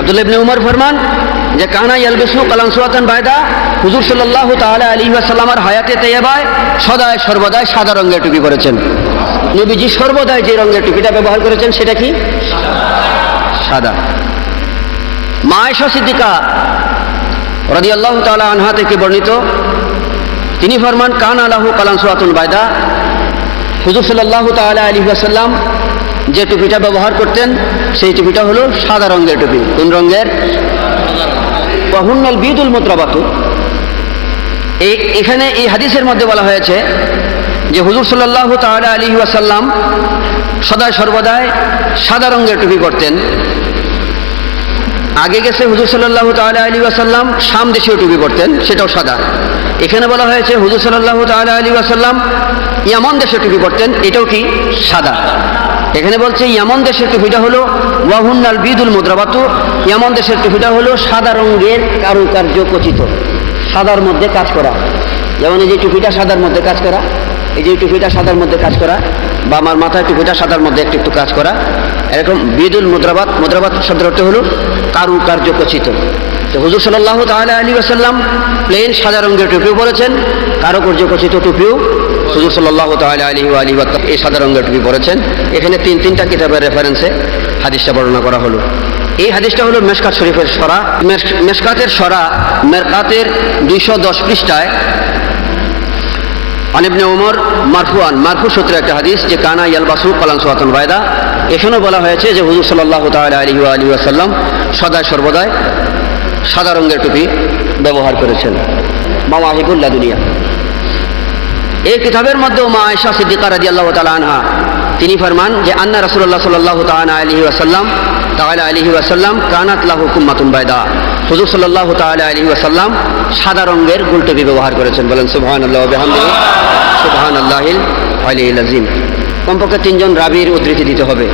আব্দুল্লাহ ইবনে উমর ফরমান যে কানা ইয়ালবিসু কালানসুয়াতান বায়দা, হুজুর সাল্লাল্লাহু তাআলা আলাইহি ওয়াসাল্লামের হায়াতে তাইয়্যিবায় সদায় সর্বদাই সাদা রঙের টুপি পরেছেন। নবীজি সর্বদাই যে রঙের টুপিটা ব্যবহার করেছেন সেটা কি? সাদা। মা আয়েশা সিদ্দিকা রাদিয়াল্লাহু তাআলা আনহা থেকে বর্ণিত, তিনি ফরমান কানা লাহু কালানসুয়াতুন বায়দা, হুজুর সাল্লাল্লাহু তাআলা আলাইহি ওয়াসাল্লাম যে টুপিটা ব্যবহার করতেন সেই টুপিটা হলো সাদা রঙের টুপি। কোন রঙের? ওয়াহুন্নাল বিদুল মুতরাবাতু। এখানে এই হাদিসের মধ্যে বলা হয়েছে যে হুজুর সাল্লাল্লাহু তাআলা আলাইহি ওয়াসাল্লাম সদায় সর্বদাই সাদা রঙের টুপি পরতেন। আগে গেছে হুজুর সাল্লাল্লাহু তাআলা আলাইহি ওয়াসাল্লাম শাম দেশীয় টুপি পরতেন, সেটাও সাদা। এখানে বলা হয়েছে হুজুর সাল্লাল্লাহু তাআলা আলাইহি ওয়াসাল্লাম ইয়ামান দেশের টুপি পরতেন, এটাও কি? সাদা। এখানে বলছে ইয়ামান দেশের টুপিটা হলো ওয়াহুন্নাল বিদুল মুদ্রাবাতু, ইয়ামান দেশের টুপিটা হলো সাদা রঙের কারুকার্য খচিত, সাদার মধ্যে কাজ করা। যেমন এই যে টুপিটা সাদার মধ্যে কাজ করা, এই যে টুপিটা সাদার মধ্যে কাজ করা, বা আমার মাথায় টুপিটা সাদার মধ্যে একটু একটু কাজ করা, এরকম বিদুল মুদ্রাবাত। মুদ্রাবাত শব্দের অর্থ হলো কারুকার্য খচিত। তো হুজুর সাল্লাল্লাহু তাআলা আলাইহি ওয়াসাল্লাম প্লেন সাদা রঙের টুপিও পরেছেন, কারুকার্য খচিত টুপিও হুজুর সাল্লাল্লাহু তাআলা আলাইহি ওয়াসাল্লাম এই সাদা রঙের টুপি পরেছেন। এখানে তিনটা কিতাবের রেফারেন্সে হাদিসটা বর্ণনা করা হলো। এই হাদিসটা হলো মেশকাত শরীফের সরা, মেশকাতের সরা মেরকাতের 210 পৃষ্ঠায় আন ইবনে উমর মারফুআন, মারফু সূত্রে একটা হাদিস যে কানা ইয়ালবাসু কালানসুয়াতুন বায়দা। এখানেও বলা হয়েছে যে হুজুর সাল্লাল্লাহু তাআলা আলাইহি ওয়াসাল্লাম সদায় সর্বদাই সাদা রঙের টুপি ব্যবহার করেছেন। মাওয়াহিবুল লাদুনিয়া এই কিতাবের মধ্যে মা আয়েশা সিদ্দিকা রাদিয়াল্লাহু তাআলা আনহা তিনি ফরমান যে আন্না রাসূলুল্লাহ সাল্লাল্লাহু তাআলা আলাইহি ওয়াসাল্লাম কানাত লাহু কুম্মাতুন বায়দা, হুজুর সাল্লাল্লাহু তাআলা আলাইহি ওয়াসাল্লাম সাদা রঙের গোল টুপি ব্যবহার করেছেন। বলেন সুবহানাল্লাহ ওয়া বিহামদিহি সুবহানাল্লাহিল আলিয়্যিল আযীম। কমপক্ষে 3 জন রাবীর উদ্ধৃতি দিতে হবে।